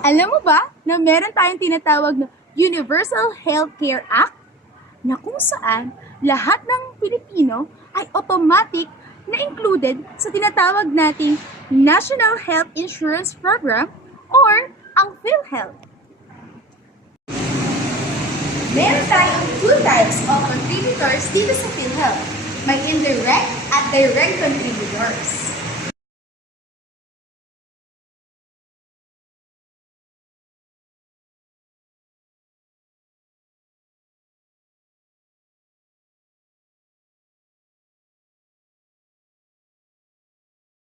Alam mo ba na meron tayong tinatawag na Universal Healthcare Act na kung saan lahat ng Pilipino ay automatic na included sa tinatawag nating National Health Insurance Program or ang PhilHealth. Meron tayong two types of contributors dito sa PhilHealth. May indirect at direct contributors.